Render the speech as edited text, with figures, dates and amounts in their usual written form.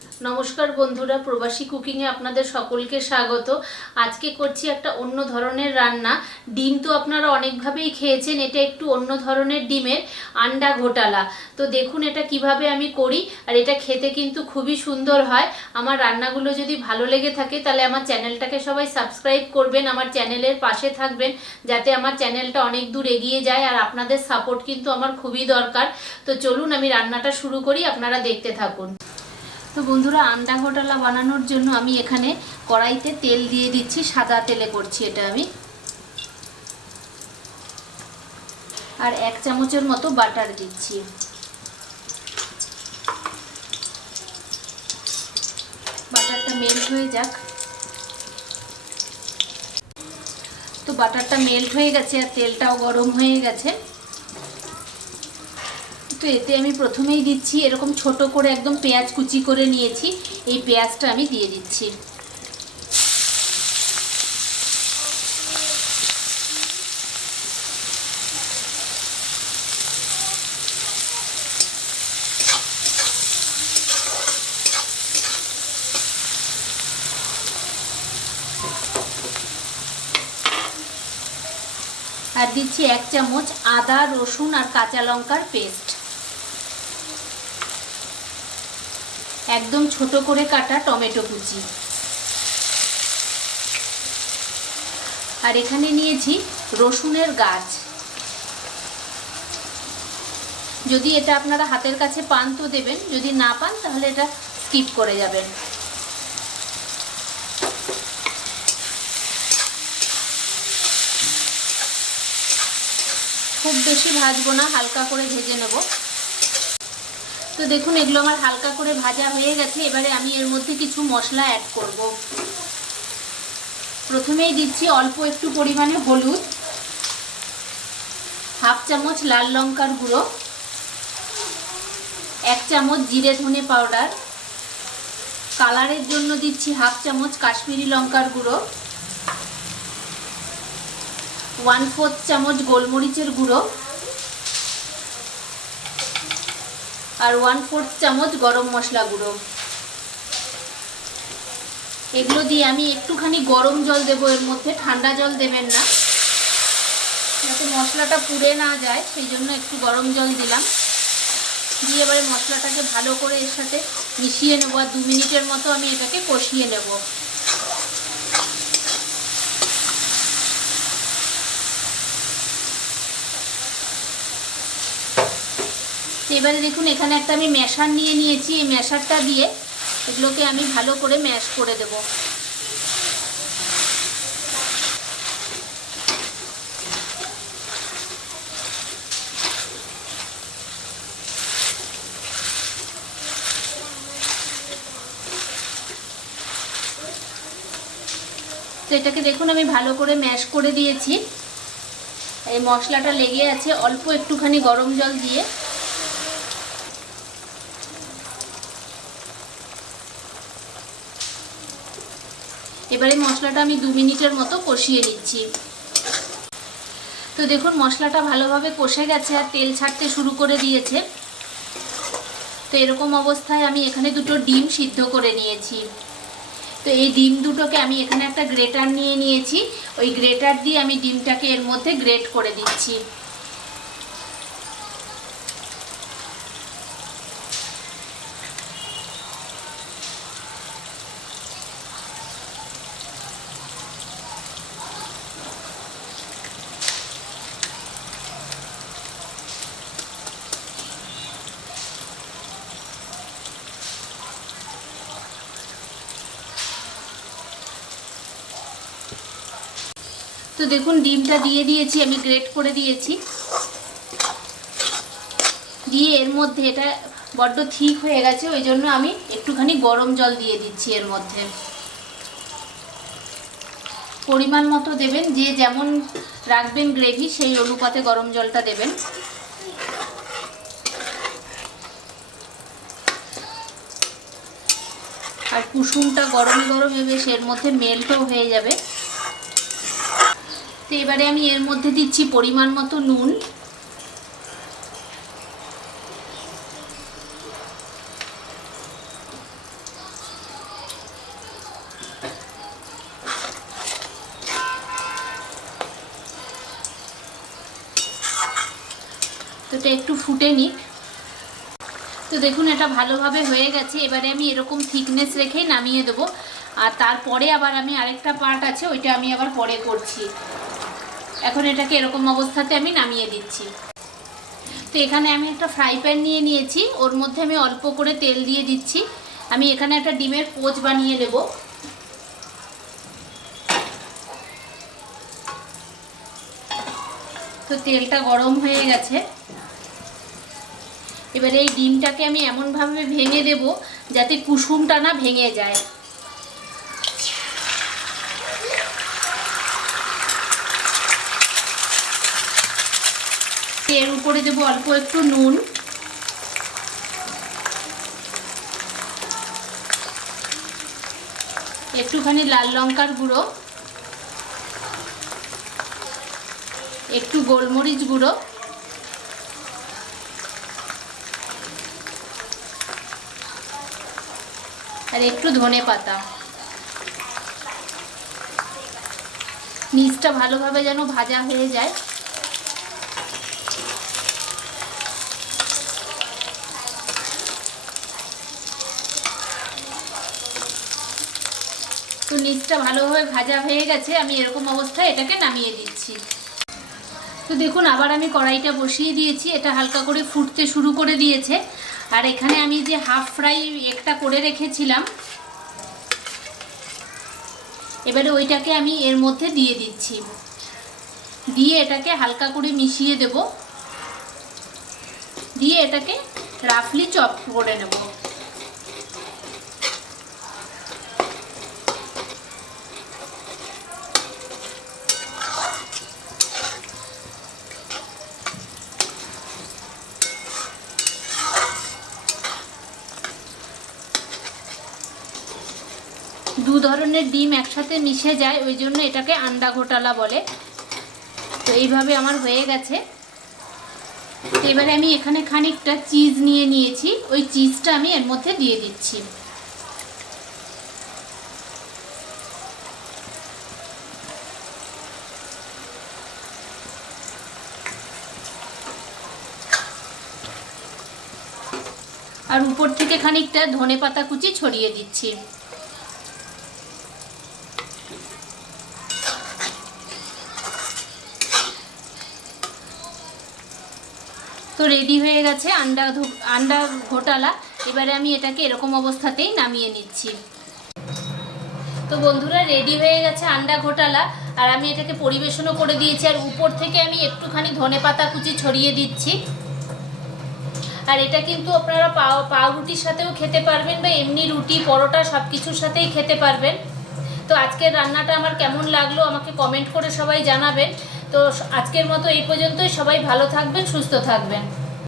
नमस्कार बंधुरा प्रवासी कुकिंगे आपनादेर सकलके स्वागत। आज के करछि एकटा अन्य धरनेर रान्ना। डिम तो आपनारा अनेक भावेई खेयेछेन, एटा एकटु अन्य धरनेर डिमेर आंडा घोटाला। तो देखुन एटा किभाबे आमी करी और एटा खेते किन्तु खुबই सुंदर हय। आमार रान्नागुलो जदि भालो लेगे थाके ताहले आमार चैनेलटाके सबाई सबस्क्राइब करबेन, आमार चैनेलेर पाशे थाकबेन जाते आमार चैनेलटा अनेक दूर एगिये যায়। और आपनादेर सापोर्ट किन्तु आमार खुबই दरकार। तो चलुन आमी रान्नाटा शुरू करी, आपनारा देखते थाकुन। तो बंधुरा आंडा घोटाला बानानोर जोन्नो आमी एखाने कड़ाईते तेल दिए दिচ্ছি, सादा तेले करছি এটা আমি। আর 1 চামচের মতো বাটার দিচ্ছি। বাটারটা মেল্ট হয়ে যাক। তো বাটারটা মেল্ট হয়ে গেছে আর তেলটাও গরম হয়ে গেছে। तो एते आमी प्रथमेई दिচ্ছি एरकम छोटो करे एकदम पेঁয়াজ कुचि करे निয়েছি, এই পেঁয়াজটা আমি দিয়ে দিচ্ছি। আর দিচ্ছি 1 চামচ আদা রসুন আর কাঁচা লঙ্কার পেস্ট, एकदम छोटो करे काटा टमेटो कुचि, और एखाने निয়েছি रसुनेर गाछ। यदि एटा आपनारा हाथेर काछे पान तो देबेन, यदि ना पान ताहले एटा स्किप करे जाबेन। खूब बेशी भाजबो ना, हालका करे भेजे नेब। तो देखुन एगुलो आमार हालका करे भाजा हये गेछे। एबारे आमी एर मध्य किछु मशला ऐड करब। प्रथमेई दिচ্ছি अल्प एकटु परिमाणे हलुद, हाफ चामच लाल लंकार गुঁড়ো, 1 চামচ जिरे धने पाउडार, कालारेर जोन्नो दिচ্ছি हाफ चामच काश्मीरी लंकार गुঁড়ো, 1/4 চামচ गोलमरिचेर गुঁড়ো और 1/4 চামচ गरम मशला गुঁড়ো। एगुलो दिए आमी एकटुखानी गरम जल देव, एर मध्य ठंडा जल देवें ना, जाते मशलाटा पुड़े ना जाए सेई जोन्नो एकटु गरम जल दिलाम। दिए एबारे मशलाटाके भालो करे एर साथे मिशिए नेब और 2 मिनिटेर मतो आमी एटाके कषिए नेब। एबारे देखुन एखाने एकटा आमी मैशार निये निয়েছি, এই मैशारটা দিয়ে এগুলোকে আমি ভালো করে ম্যাশ করে দেব। তো এটাকে দেখুন আমি ভালো করে ম্যাশ করে দিয়েছি। এই মশলাটা লেগে আছে, অল্প একটুখানি গরম জল দিয়ে এবারে মশলাটা আমি 2 মিনিটের মতো কষিয়ে নিচ্ছি। তো দেখুন মশলাটা ভালোভাবে কষে গেছে আর তেল ছাড়তে শুরু করে দিয়েছে। তো এরকম অবস্থায় আমি এখানে দুটো ডিম সিদ্ধ করে নিয়েছি। তো এই ডিম দুটোকে আমি এখানে একটা গ্রেটার নিয়ে নিয়েছি, ওই গ্রেটার দিয়ে আমি ডিমটাকে এর মধ্যে গ্রেট করে দিচ্ছি। तो देखुन ডিমটা দিয়ে দিয়েছি, আমি গ্রেট করে দিয়েছি। দিয়ে এর মধ্যে এটা বড্ড ঠিক হয়ে গেছে, ওই জন্য আমি একটুখানি গরম জল দিয়ে দিচ্ছি এর মধ্যে। পরিমাণ মতো দেবেন, যে যেমন রাখবেন গ্রেভি সেই অনুপাতে গরম জলটা দেবেন। আর কুসুমটা গরম গরম বেশ এর মধ্যে মেল্টও হয়ে যাবে। তো এবারে আমি এর মধ্যে দিচ্ছি পরিমাণ মতো নুন, এটা একটু ফুটে নিক। তো দেখুন এটা ভালোভাবে হয়ে গেছে। এবারে আমি এরকম থিকনেস রেখেই নামিয়ে দেবো। আর তারপরে আবার আমি আরেকটা পার্ট আছে, ওইটা আমি আবার পরে করছি। এখন এটাকে এরকম অবস্থাতে আমি নামিয়ে দিচ্ছি। তো এখানে আমি একটা ফ্রাই প্যান নিয়ে নিয়েছি, ওর মধ্যে আমি অল্প করে তেল দিয়ে দিচ্ছি। আমি এখানে একটা ডিমের পোচ বানিয়ে নেব। তো তেলটা গরম হয়ে গেছে। এবারে এই ডিমটাকে আমি এমনভাবে ভেঙে দেব যাতে কুসুমটা না ভেঙে যায়। এর উপরে দেব অল্প একটু নুন, একটুখানি লাল লঙ্কার গুঁড়ো, একটু গোলমরিচ গুঁড়ো, আর একটু ধনে পাতা। নিচটা ভালোভাবে যেন ভাজা হয়ে যায়। তো নিচটা ভালোভাবে ভাজা হয়ে গেছে, আমি এরকম অবস্থায় এটাকে নামিয়ে দিচ্ছি। তো দেখুন আবার আমি কড়াইটা বসিয়ে দিয়েছি, এটা হালকা করে ফুটতে শুরু করে দিয়েছে। আর এখানে আমি যে হাফ ফ্রাই একটা করে রেখেছিলাম, এবারে ওইটাকে আমি এর মধ্যে দিয়ে দিচ্ছি। দিয়ে এটাকে হালকা করে মিশিয়ে দেব, দিয়ে এটাকে রাফলি চপ করে নেব। দু ধরনের ডিম একসাথে মিশে যায়, ওই জন্য এটাকে আন্ডা ঘোটালা বলে। তো এইভাবে আমার হয়ে গেছে। এবারে আমি এখানে খানিকটা চিজ নিয়ে নিয়েছি, ওই চিজটা আমি এর মধ্যে দিয়ে দিচ্ছি। আর উপর থেকে খানিকটা ধনেপাতা কুচি ছড়িয়ে দিচ্ছি। তো রেডি হয়ে গেছে আন্ডা ঘোটালা। এবারে আমি এটাকে এরকম অবস্থাতেই নামিয়ে নিচ্ছি। তো বন্ধুরা রেডি হয়ে গেছে আন্ডা ঘোটালা, আর আমি এটাকে পরিবেশনও করে দিয়েছি। আর উপর থেকে আমি একটুখানি ধনেপাতা কুচি ছড়িয়ে দিচ্ছি। আর এটা কিন্তু আপনারা পাউরুটির সাথেও খেতে পারবেন, বা এমনি রুটি পরোটা সব কিছুর সাথেই খেতে পারবেন। তো আজকের রান্নাটা আমার কেমন লাগলো আমাকে কমেন্ট করে সবাই জানাবেন। তো আজকের মতো এই পর্যন্তই। সবাই ভালো থাকবেন, সুস্থ থাকবেন।